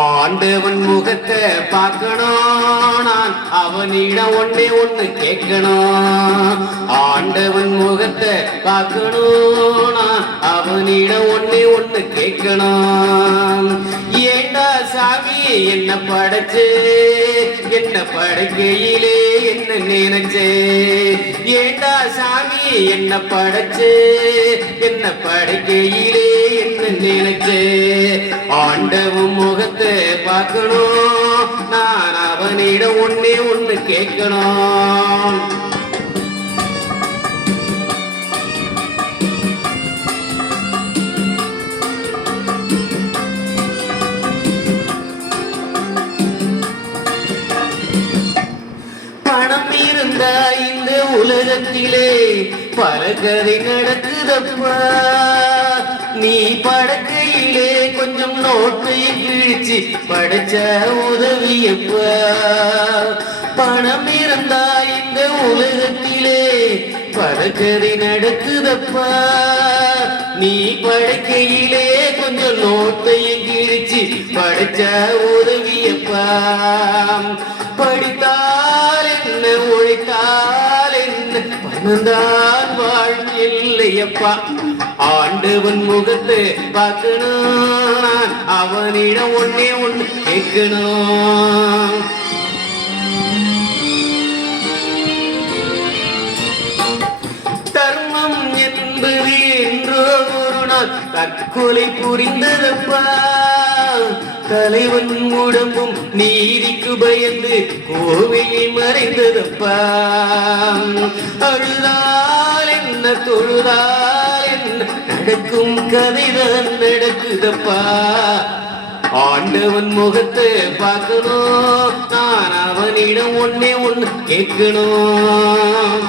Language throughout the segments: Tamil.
ஆண்டவன் முகத்தை பார்க்கணும், நான் அவனிடம் ஒன்னே ஒண்ணு கேட்கணும். ஆண்டவன் முகத்தை பார்க்கணும், நான் அவனிடம் ஒன்னே ஒண்ணு கேட்கணும். ஏண்டா சாமி என்ன படைச்சு, என்ன படைக்கையிலே என்ன நினைச்சே. ஏண்டா சாமி என்ன படைச்சு, என்ன படைக்கையிலே என்ன நினைச்சே. ஆண்டவன் முகத்தை பார்க்கணும், நான் அவனிடம் ஒன்னே ஒண்ணு கேட்கணும். பணம் இருந்தா இந்த உலகத்திலே பல கதை நடக்குதப்பா. நீ படக்கையிலே கொஞ்சம் நோட்டை கிழிச்சு படைச்ச உதவியப்பா. பணம் இருந்தா இந்த உலகத்திலே பல கதை நடக்குதப்பா. நீ படைக்கையிலே கொஞ்சம் நோட்டையும் கிழிச்சு படைச்ச உதவியப்பா. படித்தால் என்ன, உழைத்தால் என்ன, பணந்தான் வாழ்க்கையில்லையப்பா. ஆண்டவன் முகத்தை பார்க்கணும், நான் அவனிடம் ஒன்னே ஒண்ணு கேட்கணும். தர்மம் என்பது என்றோ ஒரு நாள் தற்கொலை புரிந்ததப்பா. தலைவன் உடம்பும் நீதிக்கு பயந்து கோவிலில் மறைந்ததப்பா. அழுதால் என்ன, தொழுதால் என்ன, நடக்கும் கதைதான் நடக்குதப்பா. ஆண்டவன் முகத்தை பார்க்கணும், நான் அவனிடம் ஒன்னே ஒண்ணு கேட்கணும்.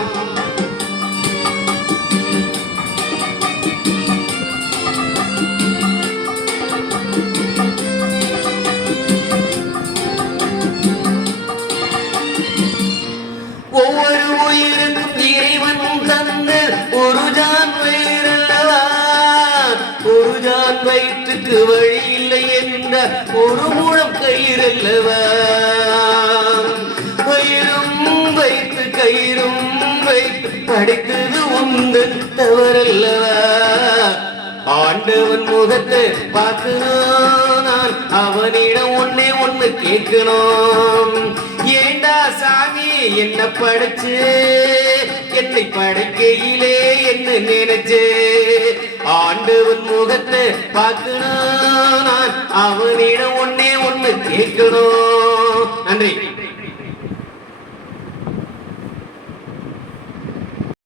ஒவ்வொரு உயிருக்கும் இறைவன் தந்த ஒரு ஜான் வயிறல்லவா. ஒரு ஜான் வயிற்றுக்கு வழி இல்லை என்ற ஒரு முழம் கயிறல்லவா. கயிறும் வைத்து கயிறும் வைத்து படைத்தது உந்தன் தவறல்லவா. ஆண்டவன் முகத்தை பார்க்கணும், நான் அவனிடம் ஒன்னே ஒண்ணு கேட்கணும். ஏண்டா சாமி என்ன படைச்சு, என்னை படைக்கையிலே என்ன நினைச்சு. ஆண்டவன் முகத்தை பார்க்கணும், நான் அவனிடம் ஒன்னே ஒண்ணு கேட்கணும்.